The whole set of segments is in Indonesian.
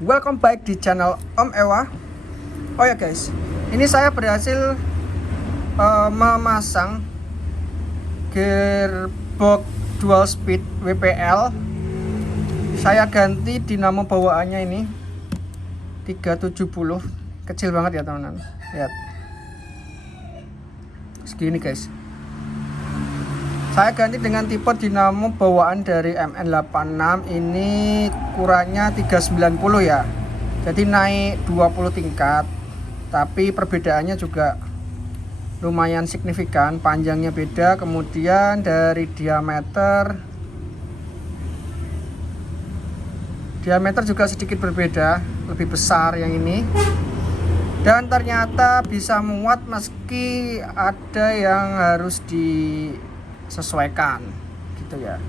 Welcome back di channel Om Ewa. Oh ya guys, ini saya berhasil memasang gearbox dual speed WPL. Saya ganti dinamo bawaannya ini 370, kecil banget ya teman-teman. Lihat segini guys. Saya ganti dengan tipe dinamo bawaan dari MN86, ini ukurannya 390 ya. Jadi naik 20 tingkat. Tapi perbedaannya juga lumayan signifikan, panjangnya beda, kemudian dari diameter juga sedikit berbeda, lebih besar yang ini. Dan ternyata bisa muat meski ada yang harus disesuaikan gitu ya.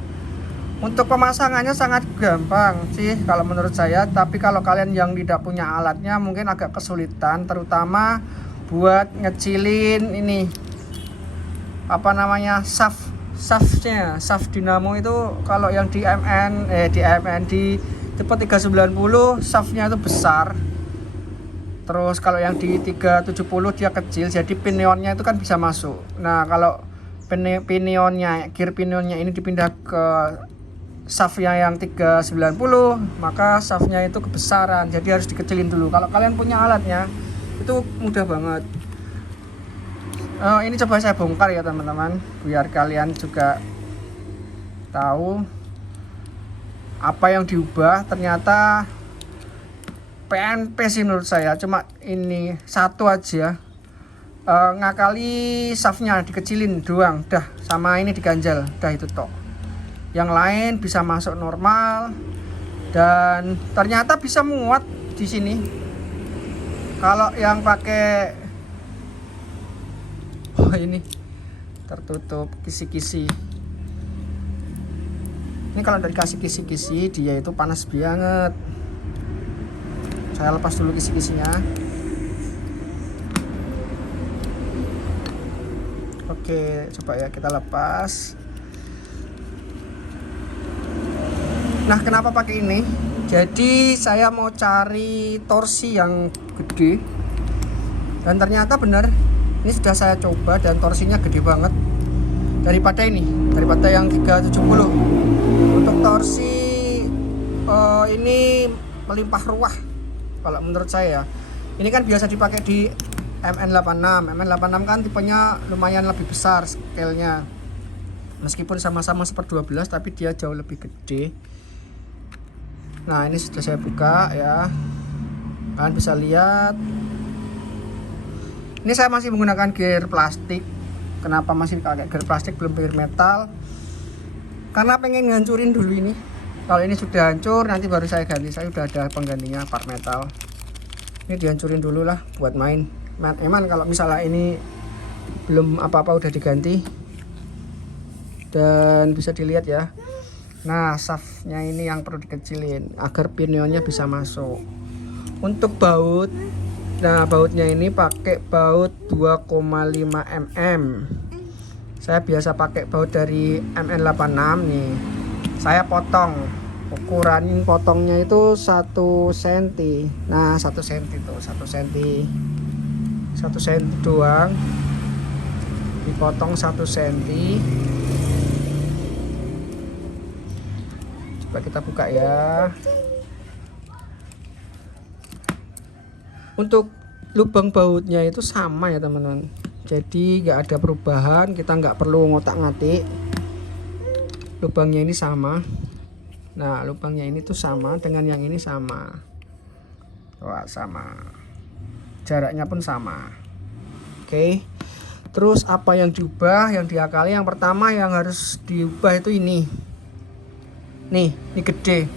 Untuk pemasangannya sangat gampang sih kalau menurut saya, tapi kalau kalian yang tidak punya alatnya mungkin agak kesulitan, terutama buat ngecilin ini apa namanya, shaftnya, shaft dinamo itu. Kalau yang di di tipe 390 shaftnya itu besar. Terus kalau yang di 370 dia kecil, jadi pinionnya itu kan bisa masuk. Nah, kalau gear pinionnya ini dipindah ke shaftnya yang 390, maka shaftnya itu kebesaran, jadi harus dikecilin dulu. Kalau kalian punya alatnya itu mudah banget. Ini coba saya bongkar ya teman-teman, biar kalian juga tahu apa yang diubah. Ternyata PNP sih menurut saya, cuma ini satu aja ngakali, shaftnya dikecilin doang, dah, sama ini diganjal, dah itu tok. Yang lain bisa masuk normal dan ternyata bisa muat di sini. Kalau yang pakai ini tertutup kisi-kisi. Ini kalau dari kasih kisi-kisi dia itu panas banget. Saya lepas dulu kisi-kisinya. Oke, coba ya kita lepas. Nah, kenapa pakai ini? Jadi saya mau cari torsi yang gede. Dan ternyata benar, ini sudah saya coba dan torsinya gede banget. Daripada yang 370. Untuk torsi ini melimpah ruah kalau menurut saya. Ini kan biasa dipakai di MN86 kan tipenya lumayan lebih besar scale-nya. Meskipun sama-sama 1/12 tapi dia jauh lebih gede. Nah, ini sudah saya buka ya. Kalian bisa lihat. Ini saya masih menggunakan gear plastik. Kenapa masih pakai gear plastik belum gear metal? Karena pengen ngancurin dulu ini. Kalau ini sudah hancur nanti baru saya ganti. Saya udah ada penggantinya, part metal. Ini dihancurin dulu lah buat main. Emang kalau misalnya ini belum apa-apa udah diganti. Dan bisa dilihat ya. Nah, shaftnya ini yang perlu dikecilin agar pinionnya bisa masuk. Untuk baut, nah bautnya ini pakai baut 2,5 mm. Saya biasa pakai baut dari MN86 nih. Saya potong, ukuran potongnya itu 1 cm. Nah, 1 cm tuh, 1 cm. 1 cm doang. Dipotong 1 cm. Coba kita buka ya. Untuk lubang bautnya itu sama ya teman-teman, jadi nggak ada perubahan, kita nggak perlu ngotak-ngatik. Lubangnya ini sama. Nah, lubangnya ini tuh sama dengan yang ini sama. Wah, sama, jaraknya pun sama. Oke, terus apa yang diubah, yang diakali? Yang pertama yang harus diubah itu ini nih, ini gede.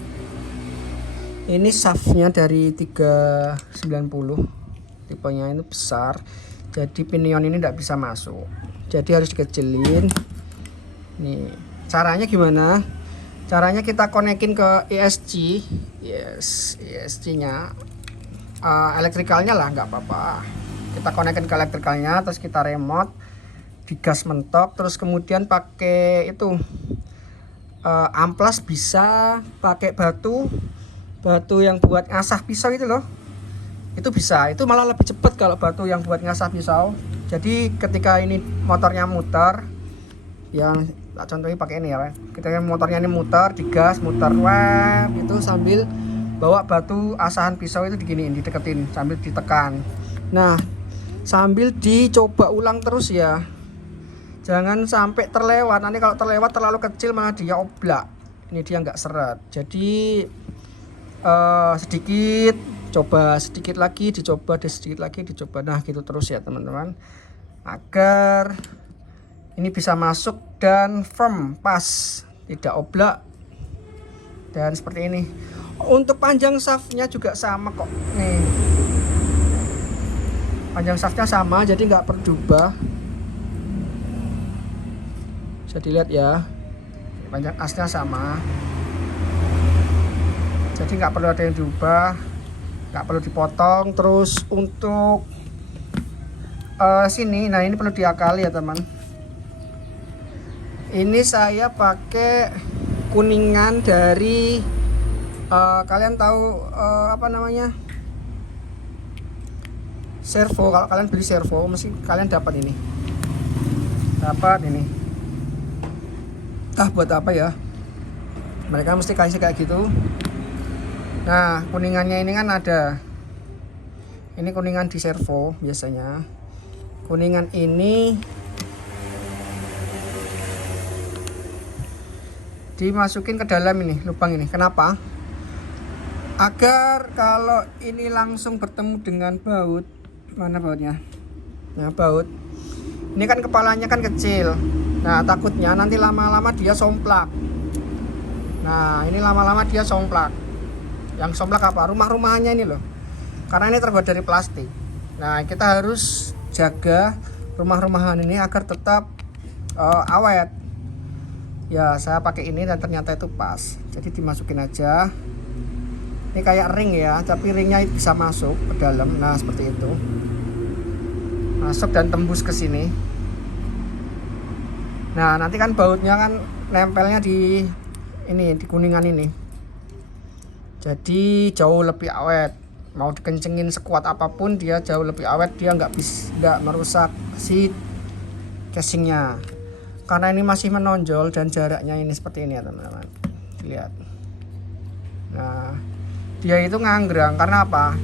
Ini shaftnya dari 390, tipenya itu besar, jadi pinion ini tidak bisa masuk, jadi harus dikecilin. Nih caranya gimana? Caranya kita konekin ke ESC, ESC nya elektrikalnya lah, nggak apa-apa. Kita konekin ke elektrikalnya, terus kita remote, digas mentok, terus kemudian pakai itu amplas, bisa pakai batu, batu yang buat ngasah pisau itu loh, itu bisa, itu malah lebih cepat kalau batu yang buat ngasah pisau. Jadi ketika ini motornya muter, yang contohnya pakai ini ya, ketika motornya ini muter, digas, muter, wah, itu sambil bawa batu asahan pisau itu diginiin, dideketin sambil ditekan. Nah, sambil dicoba ulang terus ya, jangan sampai terlewat. Nanti kalau terlewat terlalu kecil malah dia oblak, ini dia nggak seret. Jadi sedikit, coba sedikit lagi, dicoba deh, sedikit lagi dicoba. Nah gitu terus ya teman-teman, agar ini bisa masuk dan firm, pas, tidak oblak dan seperti ini. Untuk panjang shaftnya juga sama kok nih, panjang shaftnya sama, jadi nggak perlu diubah. Bisa dilihat ya, panjang asnya sama, jadi nggak perlu ada yang diubah, nggak perlu dipotong. Terus untuk sini, nah ini perlu diakali ya teman. Ini saya pakai kuningan dari kalian tahu apa namanya, servo. Kalau kalian beli servo mesti kalian dapat ini, entah buat apa ya, mereka mesti kasih kayak gitu. Nah kuningannya ini kan ada, ini kuningan di servo biasanya. Kuningan ini dimasukin ke dalam ini lubang ini. Kenapa? Agar kalau ini langsung bertemu dengan baut, mana bautnya? Nah baut ini kan kepalanya kan kecil, nah takutnya nanti lama-lama dia somplak. Nah ini lama-lama dia somplak. Yang somplak apa? Rumah-rumahnya ini loh, karena ini terbuat dari plastik. Nah kita harus jaga rumah-rumahan ini agar tetap awet. Ya saya pakai ini dan ternyata itu pas, jadi dimasukin aja. Ini kayak ring ya, tapi ringnya bisa masuk ke dalam. Nah seperti itu, masuk dan tembus ke sini. Nah nanti kan bautnya kan nempelnya di ini, di kuningan ini, jadi jauh lebih awet. Mau dikencengin sekuat apapun dia jauh lebih awet, dia nggak merusak si casingnya, karena ini masih menonjol dan jaraknya ini seperti ini ya teman-teman, lihat. Nah dia itu nganggrang karena apa?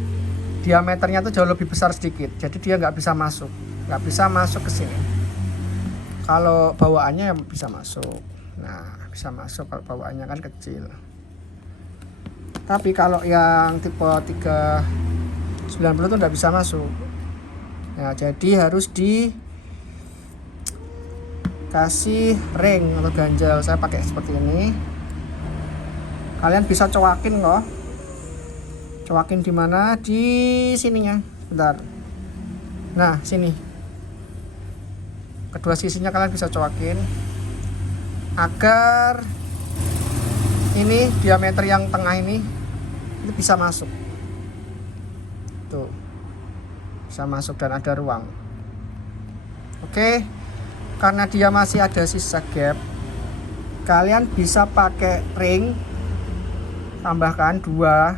Diameternya tuh jauh lebih besar sedikit, jadi dia nggak bisa masuk ke sini. Kalau bawaannya yang bisa masuk, nah bisa masuk kalau bawaannya kan kecil. Tapi kalau yang tipe 390 tuh nggak bisa masuk. Nah jadi harus dikasih ring atau ganjal. Saya pakai seperti ini. Kalian bisa cowakin loh. Cowakin di mana? Di sininya. Bentar. Nah sini. Kedua sisinya kalian bisa cowakin agar ini diameter yang tengah ini bisa masuk. Tuh. Bisa masuk dan ada ruang. Oke. Karena dia masih ada sisa gap, kalian bisa pakai ring, tambahkan 2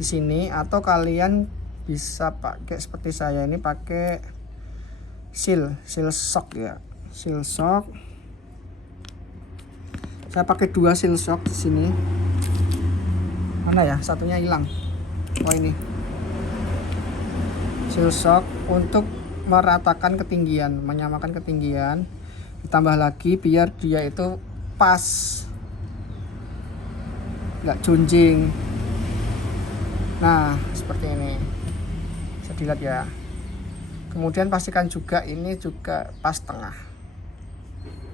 di sini, atau kalian bisa pakai seperti saya ini, pakai seal shock ya. Seal shock. Saya pakai 2 seal shock di sini. Mana ya? Satunya hilang. Oh ini. Seal shock untuk meratakan ketinggian, menyamakan ketinggian. Ditambah lagi biar dia itu pas, nggak junjing. Nah seperti ini, bisa dilihat ya. Kemudian pastikan juga ini juga pas tengah.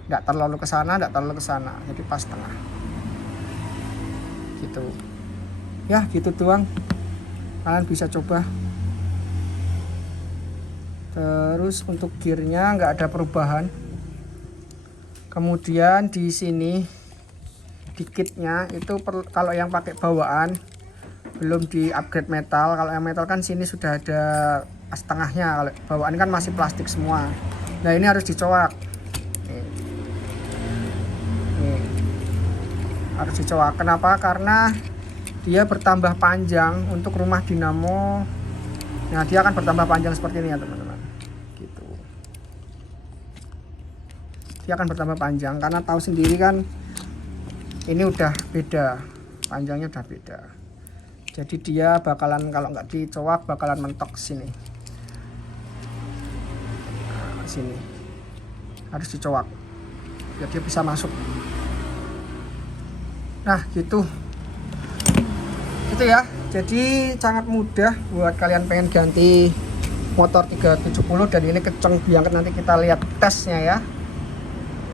Nggak terlalu ke sana, jadi pas tengah. Gitu. Ya, gitu doang. Kalian bisa coba. Terus untuk gearnya nggak ada perubahan. Kemudian di sini di kitnya itu kalau yang pakai bawaan belum di upgrade metal. Kalau yang metal kan sini sudah ada setengahnya. Kalau bawaan kan masih plastik semua. Nah ini harus dicoak. Harus dicoak. Kenapa? Karena dia bertambah panjang untuk rumah dinamo. Nah, dia akan bertambah panjang seperti ini ya teman-teman, gitu. Dia akan bertambah panjang karena tahu sendiri kan ini udah beda, panjangnya udah beda. Jadi dia bakalan, kalau nggak dicowak bakalan mentok sini. Nah, sini harus dicowak biar dia bisa masuk. Nah, gitu. Itu ya. Jadi sangat mudah buat kalian pengen ganti motor 370 dan ini kenceng banget, nanti kita lihat tesnya ya.